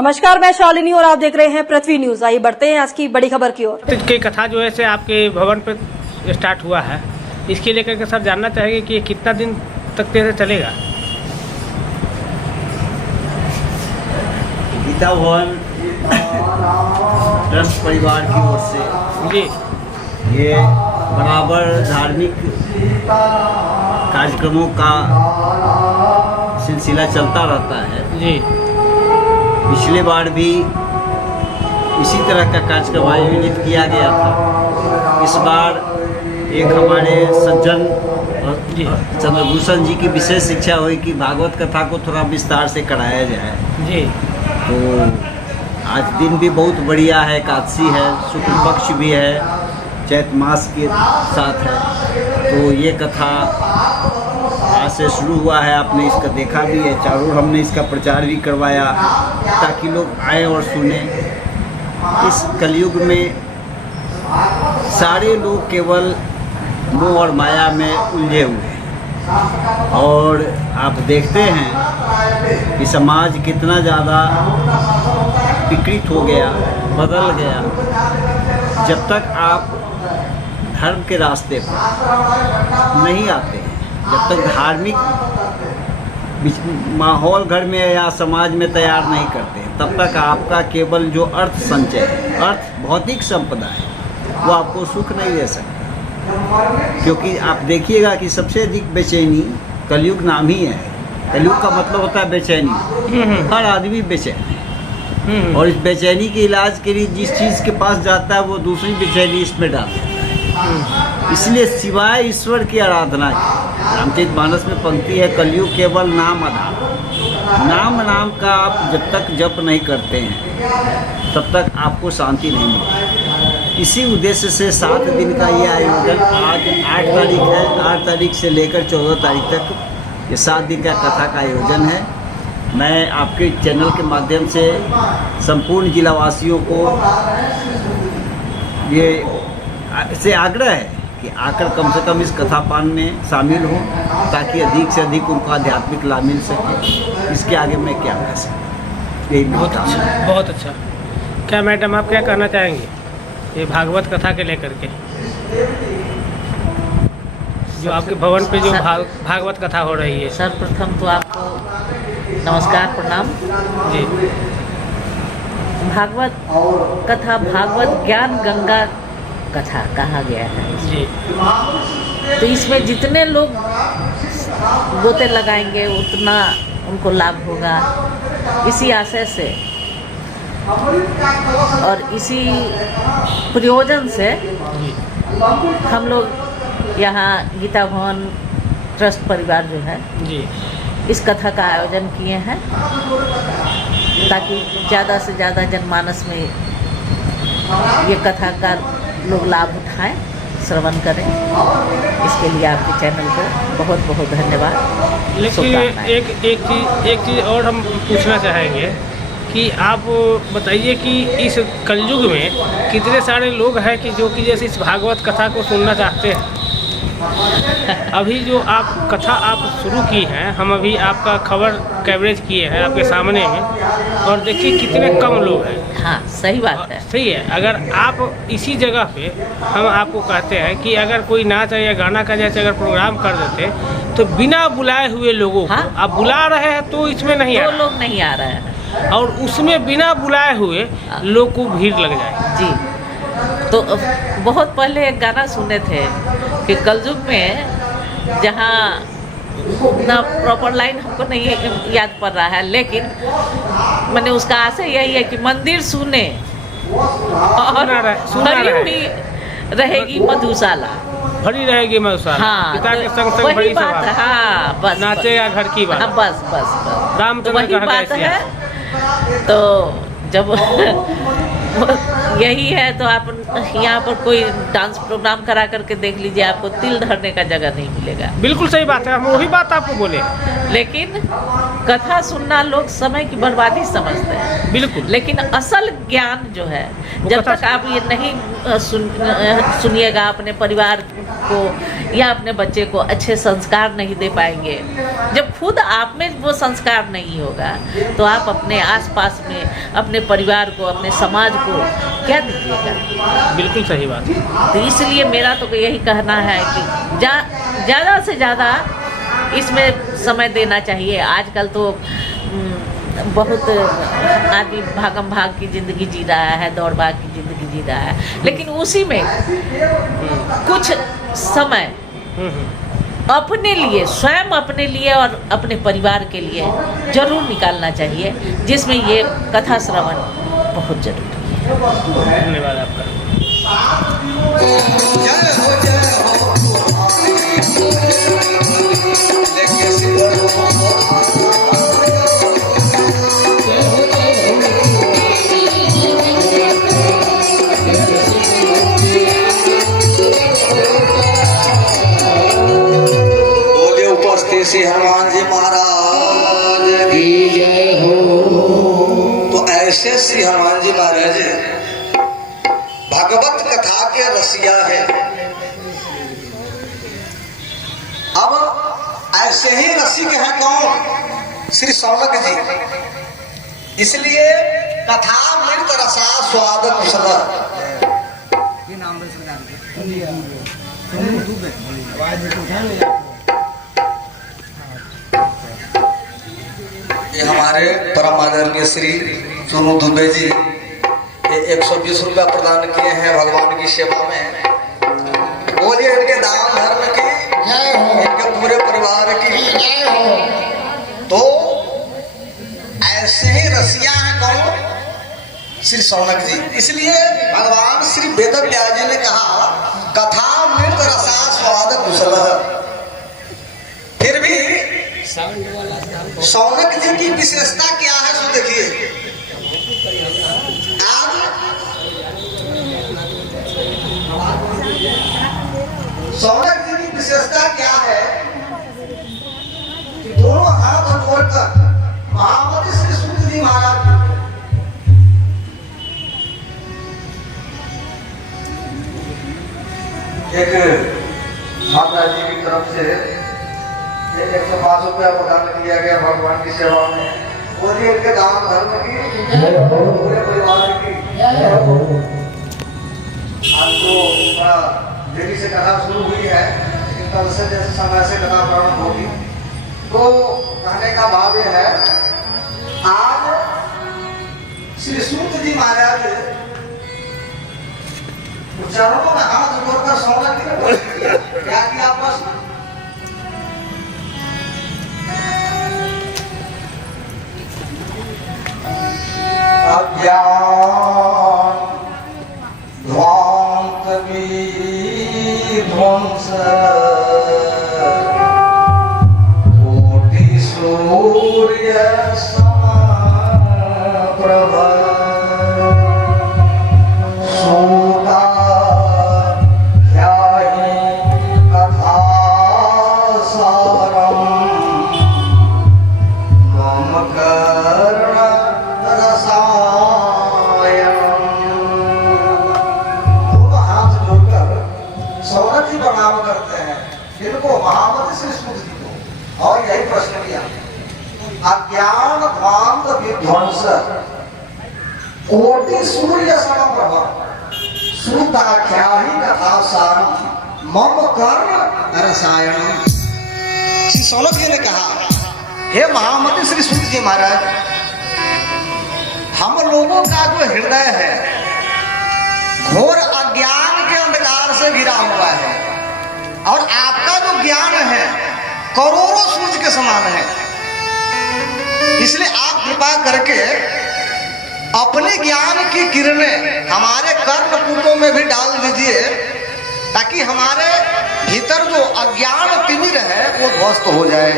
नमस्कार, मैं शालिनी और आप देख रहे हैं पृथ्वी न्यूज। आइए बढ़ते हैं आज की बड़ी खबर की ओर। की कथा जो है से आपके भवन पे स्टार्ट हुआ है, इसके लेकर के सर जानना चाहेंगे कि ये कितना दिन तक तेरे चलेगा। गीता भवन ट्रस्ट परिवार की ओर से जी ये बराबर धार्मिक कार्यक्रमों का सिलसिला चलता रहता है। जी पिछले बार भी इसी तरह का कार्यक्रम आयोजित किया गया था। इस बार एक हमारे सज्जन चंद्रभूषण जी की विशेष शिक्षा हुई कि भागवत कथा को थोड़ा विस्तार से कराया जाए। जी तो आज दिन भी बहुत बढ़िया है, एकादशी है, शुक्ल पक्ष भी है, चैत मास के साथ है। तो ये कथा आज से शुरू हुआ है। आपने इसका देखा भी है, चारों ओर हमने इसका प्रचार भी करवाया ताकि लोग आए और सुने। इस कलयुग में सारे लोग केवल मोह और माया में उलझे हुए हैं और आप देखते हैं कि समाज कितना ज़्यादा विकृत हो गया, बदल गया। जब तक आप धर्म के रास्ते पर नहीं आते हैं, जब तक धार्मिक माहौल घर में या समाज में तैयार नहीं करते, तब तक आपका केवल जो अर्थ संचय है, अर्थ भौतिक संपदा है, वो आपको सुख नहीं दे सकता। क्योंकि आप देखिएगा कि सबसे अधिक बेचैनी कलयुग नाम ही है। कलयुग का मतलब होता है बेचैनी। हर आदमी बेचैन है और इस बेचैनी के इलाज के लिए जिस चीज़ के पास जाता है वो दूसरी बेचैनी इसमें डाल देता है। इसलिए सिवाय ईश्वर की आराधना की रामचरितमानस में पंक्ति है, कलयुग केवल नाम आधार। नाम का आप जब तक जप नहीं करते हैं तब तक आपको शांति नहीं मिलती। इसी उद्देश्य से 7 दिन का ये आयोजन आज 8 तारीख है। 8 तारीख से लेकर 14 तारीख तक ये 7 दिन का कथा का आयोजन है। मैं आपके चैनल के माध्यम से संपूर्ण जिलावासियों को ये आग्रह है कि आकर कम से कम इस कथापान में शामिल हों ताकि अधिक से अधिक उनको आध्यात्मिक लाभ मिल सके। इसके आगे मैं क्या कह सकता, यही बहुत अच्छा, बहुत अच्छा। क्या मैडम आप क्या कहना चाहेंगे ये भागवत कथा के लेकर के, जो आपके भवन पे जो भागवत कथा हो रही है? सर्वप्रथम तो आपको नमस्कार, प्रणाम जी। भागवत कथा भागवत ज्ञान गंगा कथा कहा गया है जी। तो इसमें जितने लोग गोते लगाएंगे उतना उनको लाभ होगा, इसी आशय से और इसी प्रयोजन से हम लोग यहाँ गीता भवन ट्रस्ट परिवार जो है जी इस कथा का आयोजन किए हैं ताकि ज़्यादा से ज़्यादा जनमानस में ये कथा का लोग लाभ उठाएं, श्रवण करें। इसके लिए आपके चैनल को बहुत बहुत धन्यवाद। लेकिन एक चीज़ और हम पूछना चाहेंगे कि आप बताइए कि इस कलयुग में कितने सारे लोग हैं कि जो कि जैसे इस भागवत कथा को सुनना चाहते हैं। अभी जो आप कथा आप शुरू की हैं, हम अभी आपका खबर कवरेज किए हैं आपके सामने में, और देखिए कितने कम लोग हैं। हाँ, सही बात है। सही है। अगर आप इसी जगह पे हम आपको कहते हैं कि अगर कोई नाच या गाना का जैसे अगर प्रोग्राम कर देते तो बिना बुलाए हुए लोगों को आप बुला रहे हैं तो इसमें नहीं आ रहे, लोग नहीं आ रहे हैं और उसमें बिना बुलाए हुए लोग को भीड़ लग जाए जी। तो बहुत पहले एक गाना सुने थे कि कलयुग में जहाँ ना प्रॉपर लाइन हमको नहीं याद पड़ रहा है, लेकिन मैंने उसका आशय यही है कि मंदिर सुने और भरी हुई रहेगी मधुशाला, भरी रहेगी मधुशाला। हाँ, पिता के संग संग वही भरी बात है। सभा, हाँ, बस नाचेगा घर की बात। हाँ, बस राम तो वही बात है। तो जब यही है तो आप यहाँ पर कोई डांस प्रोग्राम करा करके देख लीजिए, आपको तिल धरने का जगह नहीं मिलेगा। बिल्कुल सही बात है, हम वही बात आपको बोले। लेकिन कथा सुनना लोग समय की बर्बादी समझते हैं। बिल्कुल। लेकिन असल ज्ञान जो है, वो जब कथा तक आप ये नहीं सुनिएगा अपने परिवार को या अपने बच्चे को अच्छे संस्कार नहीं दे पाएंगे, जब खुद आप में वो संस्कार नहीं होगा तो आप अपने आसपास में अपने परिवार को, अपने समाज को क्या दीजिएगा। बिल्कुल सही बात है। तो इसलिए मेरा तो यही कहना है कि ज़्यादा से ज़्यादा इसमें समय देना चाहिए। आजकल तो बहुत आदमी भागम भाग की ज़िंदगी जी रहा है, दौड़ भाग की ज़िंदगी जी रहा है, लेकिन उसी में कुछ समय अपने लिए, स्वयं अपने लिए और अपने परिवार के लिए जरूर निकालना चाहिए, जिसमें ये कथा श्रवण बहुत जरूरी है। धन्यवाद आपका। श्री हनुमान जी महाराज की जय हो। तो ऐसे श्री हनुमान जी महाराज भागवत कथा के रसिया है। अब ऐसे ही रसिक हैं कौन? श्री सौनक जी। इसलिए कथा मृत रसा स्वाद कुशल। ये हमारे परम आदरणीय श्री सोनू दुबे जी ये 120 रुपया प्रदान किए हैं भगवान की सेवा में। बोलिए इनके दान धर्म की जय हो, इनके पूरे परिवार की जय हो। तो ऐसे ही रसिया हैं कौन? श्री सौनक जी। इसलिए भगवान श्री वेद व्यास जी ने कहा कथा मृत रसा स्वाद कुशल। फिर भी सौनक जी की विशेषता क्या है सो देखिए। आज सौनक जी की विशेषता क्या है कि दोनों हाथ जोड़कर महामती श्री सूत जी महाराज एक माता जी की तरफ से 105 रुपया प्रदान किया गया भगवान की सेवा में। बोलिए इनके दान धर्म की पूरे परिवार की। आज तो बड़ा देरी से कथा शुरू हुई है, लेकिन कल से जैसे समय से कथा प्रारंभ होगी। तो कहने का भाव यह है, आज श्री सूत जी महाराज चरणों में हाथ जोड़कर सौनक जी ने क्या किया? प्रश्न अज्ञान ध्वांत विध्वंस कोटि सूर्य समप्रभ सूता ध्याहि कथा सारम मम कर्ण प्रणाम करते हैं इनको महामती श्री सूत जी को। और यही प्रश्न किया अज्ञान ध्वांत विध्वंस कोटि सूर्य समप्रभ सूताख्याहि कथा सारम मम कर्ण रसायन। श्री सौनक जी ने कहा, हे महामती श्री सूत जी महाराज, हम लोगों का जो हृदय है घोर अज्ञान के अंधकार से घिरा हुआ है और आपका जो ज्ञान है करोड़ों सूर्य के समान है। इसलिए आप कृपा करके अपने ज्ञान की किरणें हमारे कर्णकूपों में भी डाल दीजिए, ताकि हमारे भीतर जो अज्ञान तिमिर है वो ध्वस्त हो जाए।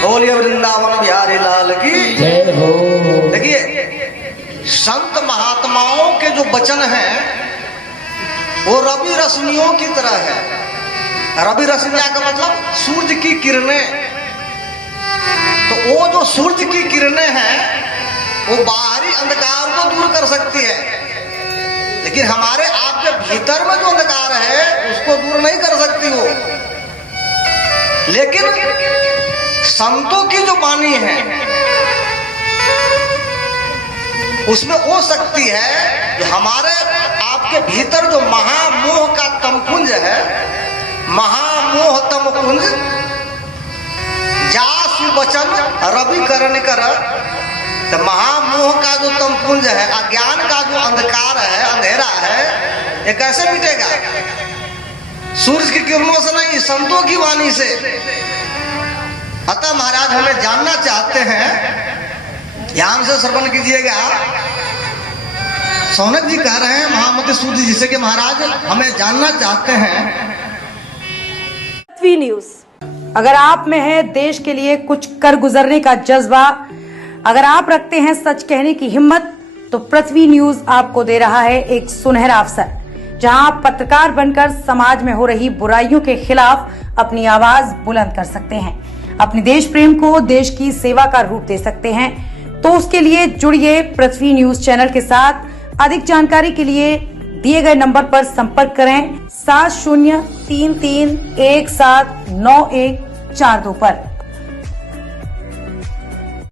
बोलिए वृंदावन बिहारी लाल की जय हो। देखिए संत महात्माओं के जो वचन हैं वो रवि रश्मियों की तरह है। रवि रश्मियां का मतलब सूर्य की किरणें। तो वो जो सूर्य की किरणें हैं वो बाहरी अंधकार को दूर कर सकती है, लेकिन हमारे आपके भीतर में जो अंधकार है उसको दूर नहीं कर सकती वो। लेकिन संतों की जो वाणी है उसमें वो शक्ति है जो हमारे आपके भीतर जो महामोह का तमपुंज है, महामोह तमपुंज, जासु वचन रवि करण कर। तो महामोह का जो तमपुंज है, अज्ञान का जो अंधकार है, अंधेरा है, ये कैसे मिटेगा? सूर्य की किरणों से नहीं, संतों की वाणी से। अतः महाराज हमें जानना चाहते हैं, ध्यान से श्रवण कीजिएगा। सौनक जी कह रहे हैं महामती सूत जी से कि महाराज हमें जानना चाहते हैं। पृथ्वी न्यूज, अगर आप में है देश के लिए कुछ कर गुजरने का जज्बा, अगर आप रखते हैं सच कहने की हिम्मत, तो पृथ्वी न्यूज आपको दे रहा है एक सुनहरा अवसर, जहां आप पत्रकार बनकर समाज में हो रही बुराइयों के खिलाफ अपनी आवाज बुलंद कर सकते हैं, अपने देश प्रेम को देश की सेवा का रूप दे सकते हैं। तो उसके लिए जुड़िए पृथ्वी न्यूज चैनल के साथ। अधिक जानकारी के लिए दिए गए नंबर पर संपर्क करें 7033179142 पर।